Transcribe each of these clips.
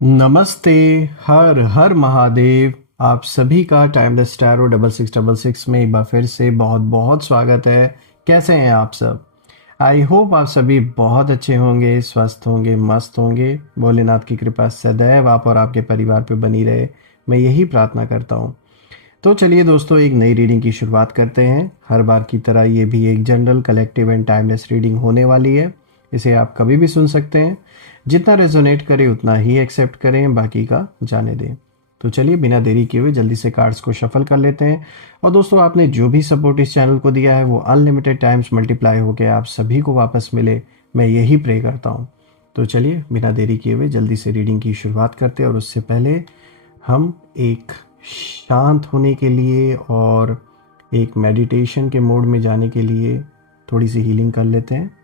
नमस्ते। हर हर महादेव। आप सभी का टाइमलेस टैरो 6666 में एक बार फिर से बहुत बहुत स्वागत है। कैसे हैं आप सब? आई होप आप सभी बहुत अच्छे होंगे, स्वस्थ होंगे, मस्त होंगे। भोलेनाथ की कृपा सदैव आप और आपके परिवार पे बनी रहे, मैं यही प्रार्थना करता हूँ। तो चलिए दोस्तों, एक नई रीडिंग की शुरुआत करते हैं। हर बार की तरह ये भी एक general, collective and timeless reading होने वाली है। इसे आप कभी भी सुन सकते हैं। जितना रेजोनेट करे उतना ही एक्सेप्ट करें, बाकी का जाने दें। तो चलिए बिना देरी किए हुए जल्दी से कार्ड्स को शफल कर लेते हैं। और दोस्तों, आपने जो भी सपोर्ट इस चैनल को दिया है वो अनलिमिटेड टाइम्स मल्टीप्लाई होकर आप सभी को वापस मिले, मैं यही प्रे करता हूँ। तो चलिए बिना देरी किए हुए जल्दी से रीडिंग की शुरुआत करते हैं। और उससे पहले हम एक शांत होने के लिए और एक मेडिटेशन के मोड में जाने के लिए थोड़ी सी हीलिंग कर लेते हैं।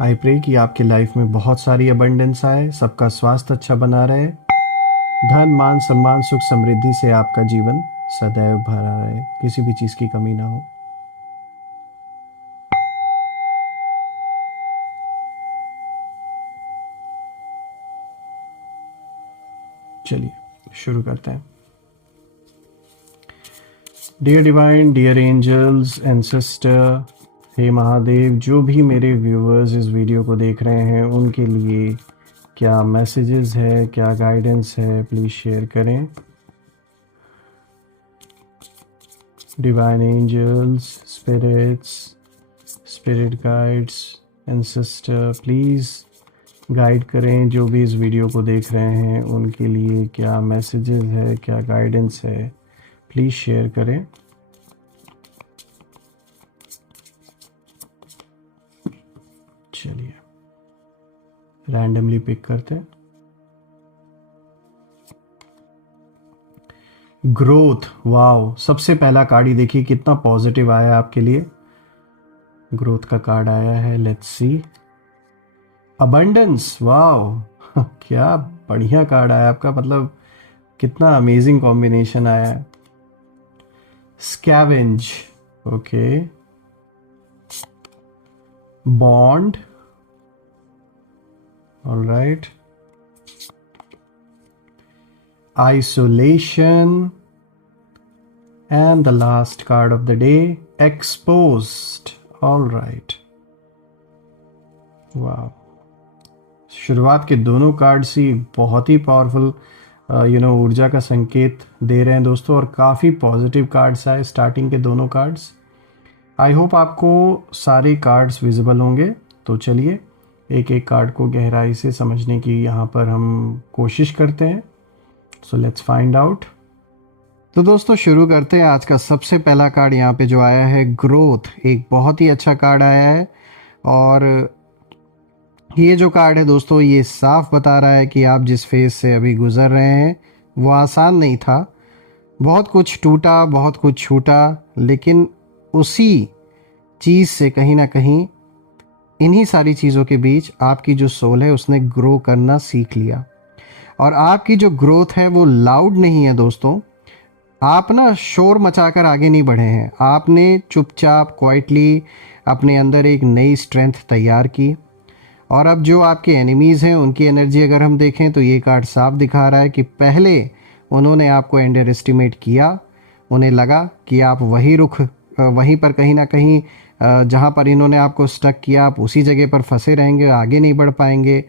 आई प्रे कि आपकी लाइफ में बहुत सारी अबंडेंस आए, सबका स्वास्थ्य अच्छा बना रहे, धन मान सम्मान सुख समृद्धि से आपका जीवन सदैव भरा रहे, किसी भी चीज़ की कमी ना हो। चलिए शुरू करते हैं। Dear divine, dear angels and sister, हे महादेव, जो भी मेरे व्यूअर्स इस वीडियो को देख रहे हैं उनके लिए क्या मैसेजेस है, क्या गाइडेंस है, प्लीज़ शेयर करें। Divine angels, spirits, spirit guides and sister, please guide करें जो भी इस वीडियो को देख रहे हैं उनके लिए क्या मैसेजेस है, क्या गाइडेंस है, प्लीज़ शेयर करें। चलिए रैंडमली पिक करते हैं। ग्रोथ, वाओ, सबसे पहला कार्ड ही देखिए कितना पॉजिटिव आया आपके लिए। ग्रोथ का कार्ड आया है, लेट्स सी। अबंडेंस, वाओ क्या बढ़िया कार्ड आया आपका, मतलब कितना अमेजिंग कॉम्बिनेशन आया है। Scavenge, okay. Bond, alright. Isolation, and the last card of the day, exposed. All right. Wow. शुरुआत के दोनों कार्ड्स ही बहुत ही पावरफुल ऊर्जा का संकेत दे रहे हैं दोस्तों, और काफ़ी पॉजिटिव कार्ड्स आए स्टार्टिंग के दोनों कार्ड्स। आई होप आपको सारे कार्ड्स विजिबल होंगे। तो चलिए एक एक कार्ड को गहराई से समझने की यहाँ पर हम कोशिश करते हैं। So let's find out. तो दोस्तों शुरू करते हैं। आज का सबसे पहला कार्ड यहाँ पे जो आया है, ग्रोथ, एक बहुत ही अच्छा कार्ड आया है। और ये जो कार्ड है दोस्तों, ये साफ बता रहा है कि आप जिस फेज से अभी गुजर रहे हैं वो आसान नहीं था। बहुत कुछ टूटा, बहुत कुछ छूटा, लेकिन उसी चीज़ से कहीं ना कहीं, इन्हीं सारी चीज़ों के बीच आपकी जो सोल है उसने ग्रो करना सीख लिया। और आपकी जो ग्रोथ है वो लाउड नहीं है दोस्तों। आप ना शोर मचाकर आगे नहीं बढ़े हैं, आपने चुपचाप क्वाइटली अपने अंदर एक नई स्ट्रेंथ तैयार की। और अब जो आपके एनिमीज़ हैं उनकी एनर्जी अगर हम देखें तो ये कार्ड साफ दिखा रहा है कि पहले उन्होंने आपको अंडर एस्टिमेट किया। उन्हें लगा कि आप वहीं पर कहीं ना कहीं जहाँ पर इन्होंने आपको स्टक किया आप उसी जगह पर फंसे रहेंगे, आगे नहीं बढ़ पाएंगे।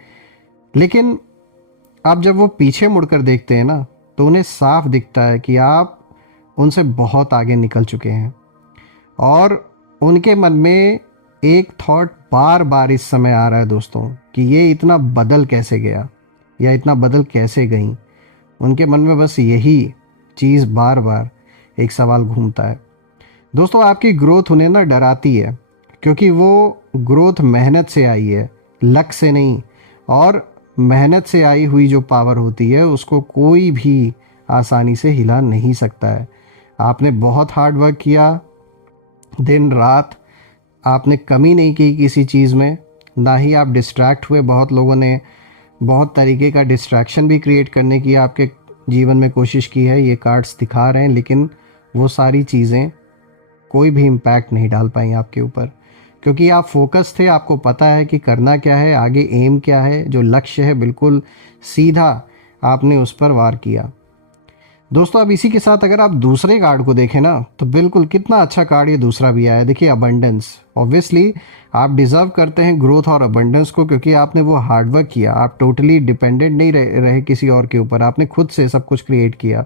लेकिन अब जब वो पीछे मुड़कर देखते हैं ना तो उन्हें साफ दिखता है कि आप उनसे बहुत आगे निकल चुके हैं। और उनके मन में एक थॉट बार बार इस समय आ रहा है दोस्तों कि ये इतना बदल कैसे गया या इतना बदल कैसे गई। उनके मन में बस यही चीज़ बार बार एक सवाल घूमता है। दोस्तों आपकी ग्रोथ उन्हें ना डराती है, क्योंकि वो ग्रोथ मेहनत से आई है, लक से नहीं। और मेहनत से आई हुई जो पावर होती है उसको कोई भी आसानी से हिला नहीं सकता है। आपने बहुत हार्ड वर्क किया, दिन रात आपने कमी नहीं की किसी चीज़ में, ना ही आप डिस्ट्रैक्ट हुए। बहुत लोगों ने बहुत तरीके का डिस्ट्रैक्शन भी क्रिएट करने की आपके जीवन में कोशिश की है, ये कार्ड्स दिखा रहे हैं, लेकिन वो सारी चीज़ें कोई भी इम्पैक्ट नहीं डाल पाई आपके ऊपर, क्योंकि आप फोकस थे, आपको पता है कि करना क्या है, आगे एम क्या है, जो लक्ष्य है बिल्कुल सीधा आपने उस पर वार किया। दोस्तों अब इसी के साथ अगर आप दूसरे कार्ड को देखें ना, तो बिल्कुल कितना अच्छा कार्ड ये दूसरा भी आया है। देखिए अबंडेंस, ऑब्वियसली आप डिजर्व करते हैं ग्रोथ और अबंडेंस को, क्योंकि आपने वो हार्डवर्क किया, आप टोटली डिपेंडेंट नहीं रहे किसी और के ऊपर, आपने खुद से सब कुछ क्रिएट किया।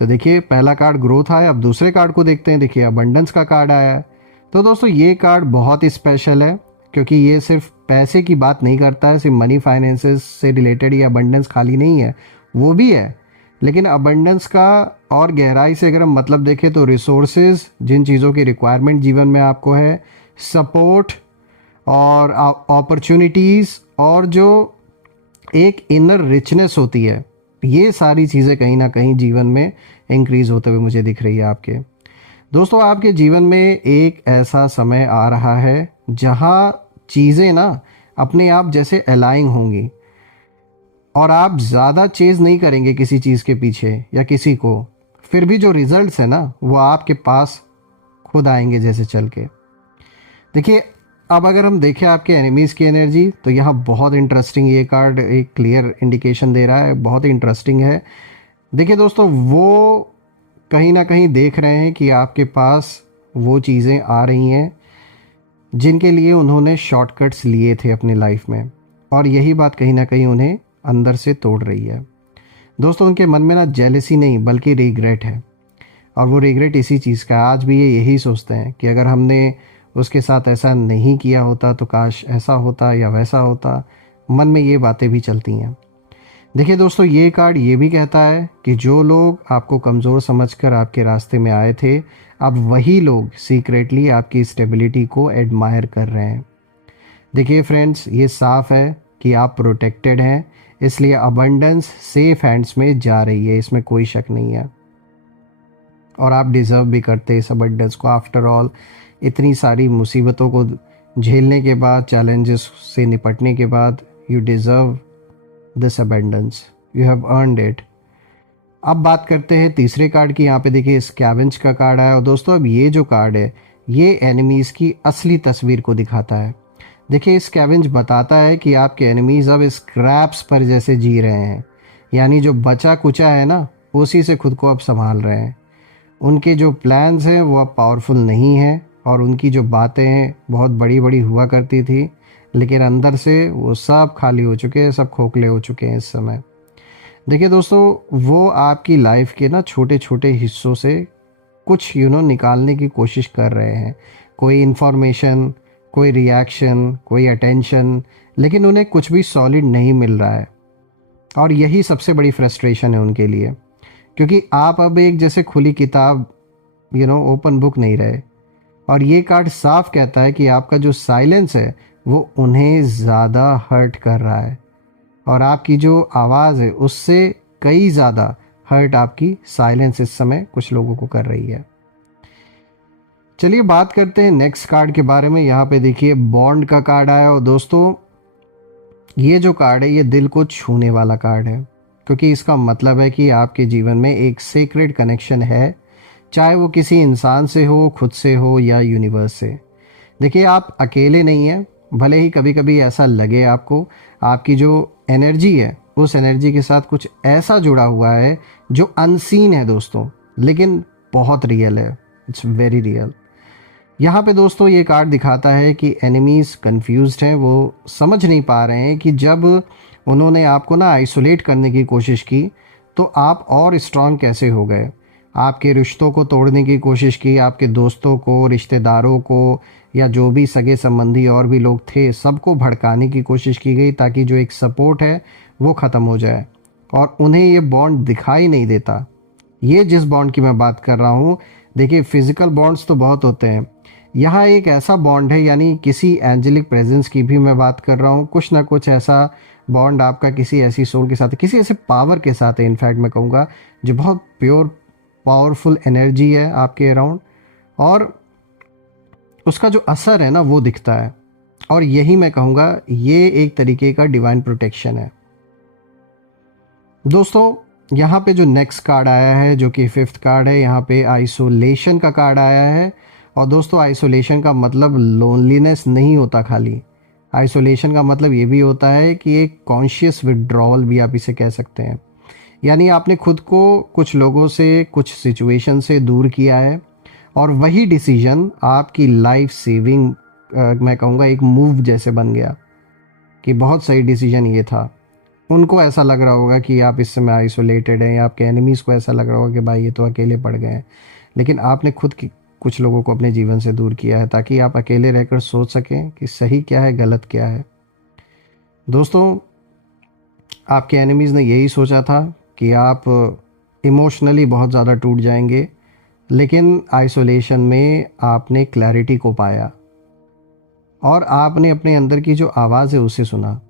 तो देखिए पहला कार्ड ग्रोथ आया, अब दूसरे कार्ड को देखते हैं। देखिए अबंडेंस का कार्ड आया है। तो दोस्तों ये कार्ड बहुत ही स्पेशल है, क्योंकि ये सिर्फ पैसे की बात नहीं करता है, सिर्फ मनी फाइनेंसेस से रिलेटेड ये अबंडेंस खाली नहीं है, वो भी है, लेकिन अबंडेंस का और गहराई से अगर हम मतलब देखें तो रिसोर्सेज, जिन चीज़ों की रिक्वायरमेंट जीवन में आपको है, सपोर्ट और अपॉर्चुनिटीज़, और जो एक इनर रिचनेस होती है, ये सारी चीज़ें कहीं ना कहीं जीवन में इंक्रीज होते हुए मुझे दिख रही है आपके। दोस्तों आपके जीवन में एक ऐसा समय आ रहा है जहाँ चीज़ें ना अपने आप जैसे अलाइन होंगी, और आप ज़्यादा चेज़ नहीं करेंगे किसी चीज़ के पीछे या किसी को, फिर भी जो रिजल्ट्स है ना वो आपके पास खुद आएंगे जैसे चल के। देखिए अब अगर हम देखें आपके एनिमीज़ की एनर्जी, तो यहाँ बहुत इंटरेस्टिंग ये कार्ड एक क्लियर इंडिकेशन दे रहा है, बहुत ही इंटरेस्टिंग है। देखिए दोस्तों वो कहीं ना कहीं देख रहे हैं कि आपके पास वो चीज़ें आ रही हैं जिनके लिए उन्होंने शॉर्टकट्स लिए थे अपनी लाइफ में, और यही बात कहीं ना कहीं उन्हें अंदर से तोड़ रही है। दोस्तों उनके मन में ना जेलसी नहीं बल्कि रिग्रेट है, और वो रिग्रेट इसी चीज़ का, आज भी ये यही सोचते हैं कि अगर हमने उसके साथ ऐसा नहीं किया होता तो काश ऐसा होता या वैसा होता, मन में ये बातें भी चलती हैं। देखिए दोस्तों ये कार्ड ये भी कहता है कि जो लोग आपको कमज़ोर समझकर आपके रास्ते में आए थे, अब वही लोग सीक्रेटली आपकी स्टेबिलिटी को एडमायर कर रहे हैं। देखिए फ्रेंड्स ये साफ है कि आप प्रोटेक्टेड हैं, इसलिए अबंडेंस सेफ हैंड्स में जा रही है, इसमें कोई शक नहीं है, और आप डिज़र्व भी करते हैं इस अबंडेंस को। आफ्टर ऑल इतनी सारी मुसीबतों को झेलने के बाद, चैलेंजेस से निपटने के बाद, you deserve this abundance, you have earned it. अब बात करते हैं तीसरे कार्ड की। यहाँ पे देखिए स्कैवेंज का कार्ड आया, और दोस्तों अब ये जो कार्ड है ये एनिमीज़ की असली तस्वीर को दिखाता है। देखिए स्कैवेंज बताता है कि आपके एनिमीज़ अब स्क्रैप्स पर जैसे जी रहे हैं, यानी जो बचा कुचा है ना उसी से खुद को अब संभाल रहे हैं। उनके जो प्लान्स हैं वो अब पावरफुल नहीं हैं, और उनकी जो बातें हैं बहुत बड़ी बड़ी हुआ करती थी, लेकिन अंदर से वो सब खाली हो चुके हैं, सब खोखले हो चुके हैं इस समय। देखिए दोस्तों वो आपकी लाइफ के ना छोटे छोटे हिस्सों से कुछ निकालने की कोशिश कर रहे हैं, कोई इन्फॉर्मेशन, कोई रिएक्शन, कोई अटेंशन, लेकिन उन्हें कुछ भी सॉलिड नहीं मिल रहा है, और यही सबसे बड़ी फ्रस्ट्रेशन है उनके लिए, क्योंकि आप अब एक जैसे खुली किताब ओपन बुक नहीं रहे। और ये कार्ड साफ कहता है कि आपका जो साइलेंस है वो उन्हें ज़्यादा हर्ट कर रहा है, और आपकी जो आवाज़ है उससे कई ज़्यादा हर्ट आपकी साइलेंस इस समय कुछ लोगों को कर रही है। चलिए बात करते हैं नेक्स्ट कार्ड के बारे में। यहाँ पे देखिए बॉन्ड का कार्ड आया, और दोस्तों ये जो कार्ड है ये दिल को छूने वाला कार्ड है, क्योंकि इसका मतलब है कि आपके जीवन में एक सीक्रेट कनेक्शन है, चाहे वो किसी इंसान से हो, खुद से हो, या यूनिवर्स से। देखिए आप अकेले नहीं हैं, भले ही कभी कभी ऐसा लगे आपको, आपकी जो एनर्जी है उस एनर्जी के साथ कुछ ऐसा जुड़ा हुआ है जो अनसीन है दोस्तों, लेकिन बहुत रियल है, इट्स वेरी रियल। यहाँ पे दोस्तों ये कार्ड दिखाता है कि एनिमीज़ कंफ्यूज्ड हैं, वो समझ नहीं पा रहे हैं कि जब उन्होंने आपको ना आइसोलेट करने की कोशिश की तो आप और स्ट्रांग कैसे हो गए। आपके रिश्तों को तोड़ने की कोशिश की, आपके दोस्तों को, रिश्तेदारों को, या जो भी सगे संबंधी और भी लोग थे सबको भड़काने की कोशिश की गई, ताकि जो एक सपोर्ट है वो ख़त्म हो जाए, और उन्हें ये बॉन्ड दिखाई नहीं देता। ये जिस बॉन्ड की मैं बात कर रहा हूँ, देखिए फिजिकल बॉन्ड्स तो बहुत होते हैं, यहाँ एक ऐसा बॉन्ड है, यानी किसी एंजेलिक प्रेजेंस की भी मैं बात कर रहा हूँ, कुछ ना कुछ ऐसा बॉन्ड आपका किसी ऐसी सोल के साथ, किसी ऐसे पावर के साथ है, इनफैक्ट मैं कहूँगा जो बहुत प्योर पावरफुल एनर्जी है आपके अराउंड, और उसका जो असर है ना वो दिखता है, और यही मैं कहूँगा ये एक तरीके का डिवाइन प्रोटेक्शन है। दोस्तों यहाँ पे जो नेक्स्ट कार्ड आया है, जो कि फिफ्थ कार्ड है, यहाँ पे आइसोलेशन का कार्ड आया है, और दोस्तों आइसोलेशन का मतलब लोनलीनेस नहीं होता खाली, आइसोलेशन का मतलब ये भी होता है कि एक कॉन्शियस विड्रॉवल भी आप इसे कह सकते हैं। यानी आपने खुद को कुछ लोगों से, कुछ सिचुएशन से दूर किया है, और वही डिसीजन आपकी लाइफ सेविंग मैं कहूँगा एक मूव जैसे बन गया कि बहुत सही डिसीजन ये था। उनको ऐसा लग रहा होगा कि आप इस समय आइसोलेटेड हैं, या आपके एनिमीज़ को ऐसा लग रहा होगा कि भाई ये तो अकेले पड़ गए हैं, लेकिन आपने खुद की कुछ लोगों को अपने जीवन से दूर किया है ताकि आप अकेले रहकर सोच सकें कि सही क्या है, गलत क्या है। दोस्तों आपके एनिमीज़ ने यही सोचा था कि आप इमोशनली बहुत ज़्यादा टूट जाएंगे, लेकिन आइसोलेशन में आपने क्लैरिटी को पाया और आपने अपने अंदर की जो आवाज़ है उसे सुना,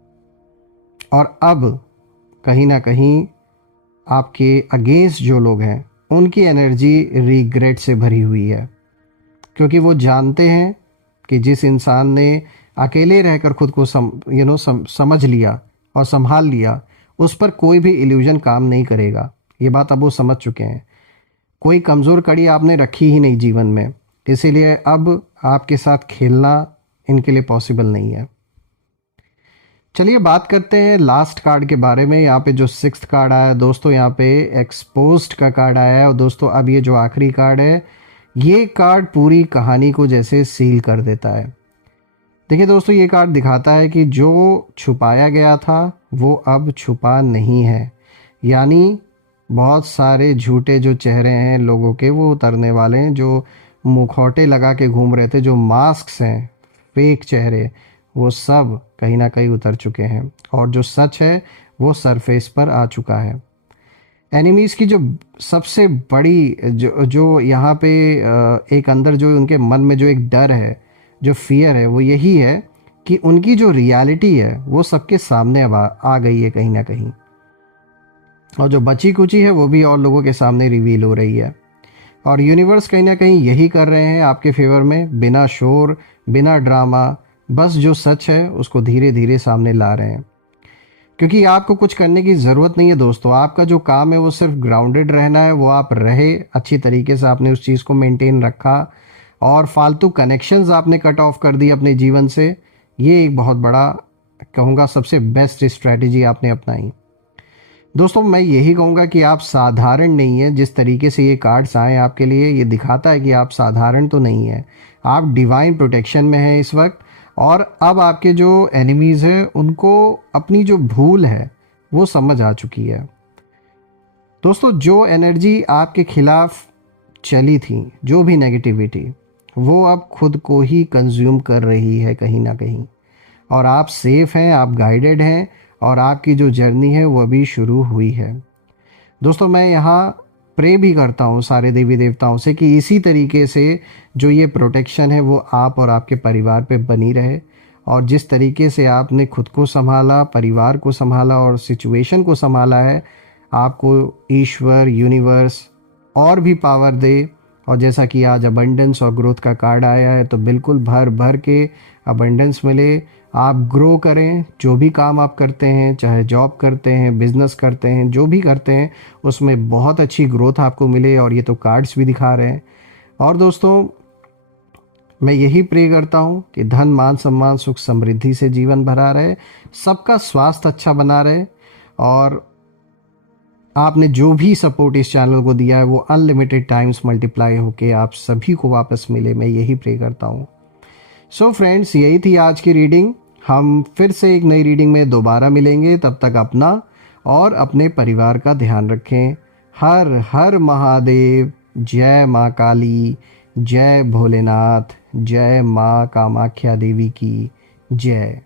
और अब कहीं ना कहीं आपके अगेंस्ट जो लोग हैं उनकी एनर्जी रिग्रेट से भरी हुई है, क्योंकि वो जानते हैं कि जिस इंसान ने अकेले रहकर खुद को समझ लिया और संभाल लिया, उस पर कोई भी इल्यूजन काम नहीं करेगा। ये बात अब वो समझ चुके हैं। कोई कमज़ोर कड़ी आपने रखी ही नहीं जीवन में, इसीलिए अब आपके साथ खेलना इनके लिए पॉसिबल नहीं है। चलिए बात करते हैं लास्ट कार्ड के बारे में। यहाँ पे जो 6th कार्ड आया दोस्तों, यहाँ पे एक्सपोज्ड का कार्ड आया है। और दोस्तों अब ये जो आखिरी कार्ड है, ये कार्ड पूरी कहानी को जैसे सील कर देता है। देखिए दोस्तों, ये कार्ड दिखाता है कि जो छुपाया गया था वो अब छुपा नहीं है। यानी बहुत सारे झूठे जो चेहरे हैं लोगों के, वो उतरने वाले हैं। जो मुखौटे लगा के घूम रहे थे, जो मास्क हैं, फेक चेहरे, वो सब कहीं ना कहीं उतर चुके हैं, और जो सच है वो सरफेस पर आ चुका है। एनिमीज़ की जो सबसे बड़ी जो यहाँ पे एक अंदर जो उनके मन में जो एक डर है, जो फियर है, वो यही है कि उनकी जो रियलिटी है वो सबके सामने अब आ गई है कहीं ना कहीं, और जो बची कुची है वो भी और लोगों के सामने रिवील हो रही है। और यूनिवर्स कहीं ना कहीं यही कर रहे हैं आपके फेवर में, बिना शोर, बिना ड्रामा, बस जो सच है उसको धीरे धीरे सामने ला रहे हैं। क्योंकि आपको कुछ करने की ज़रूरत नहीं है दोस्तों। आपका जो काम है वो सिर्फ ग्राउंडेड रहना है, वो आप रहे अच्छी तरीके से, आपने उस चीज़ को मेंटेन रखा, और फालतू कनेक्शंस आपने कट ऑफ कर दी अपने जीवन से। ये एक बहुत बड़ा, कहूँगा सबसे बेस्ट स्ट्रैटेजी आपने अपनाई। दोस्तों मैं यही कहूँगा कि आप साधारण नहीं है। जिस तरीके से ये कार्ड्स आए आपके लिए, ये दिखाता है कि आप साधारण तो नहीं है, आप डिवाइन प्रोटेक्शन में हैं इस वक्त। और अब आपके जो एनिमीज़ हैं उनको अपनी जो भूल है वो समझ आ चुकी है। दोस्तों जो एनर्जी आपके खिलाफ चली थी, जो भी नेगेटिविटी, वो अब खुद को ही कंज्यूम कर रही है कहीं ना कहीं, और आप सेफ हैं, आप गाइडेड हैं, और आपकी जो जर्नी है वो अभी शुरू हुई है। दोस्तों मैं यहाँ प्रे भी करता हूँ सारे देवी देवताओं से कि इसी तरीके से जो ये प्रोटेक्शन है वो आप और आपके परिवार पे बनी रहे, और जिस तरीके से आपने खुद को संभाला, परिवार को संभाला और सिचुएशन को संभाला है, आपको ईश्वर, यूनिवर्स और भी पावर दे। और जैसा कि आज अबंडेंस और ग्रोथ का कार्ड आया है, तो बिल्कुल भर भर के अबंडेंस मिले, आप ग्रो करें। जो भी काम आप करते हैं, चाहे जॉब करते हैं, बिजनेस करते हैं, जो भी करते हैं, उसमें बहुत अच्छी ग्रोथ आपको मिले, और ये तो कार्ड्स भी दिखा रहे हैं। और दोस्तों मैं यही प्रे करता हूँ कि धन, मान, सम्मान, सुख, समृद्धि से जीवन भरा रहे, सबका स्वास्थ्य अच्छा बना रहे, और आपने जो भी सपोर्ट इस चैनल को दिया है वो अनलिमिटेड टाइम्स मल्टीप्लाई होके आप सभी को वापस मिले, मैं यही प्रे करता हूँ। सो फ्रेंड्स, यही थी आज की रीडिंग। हम फिर से एक नई रीडिंग में दोबारा मिलेंगे। तब तक अपना और अपने परिवार का ध्यान रखें। हर हर महादेव। जय माँ काली, जय भोलेनाथ, जय माँ कामाख्या देवी की जय।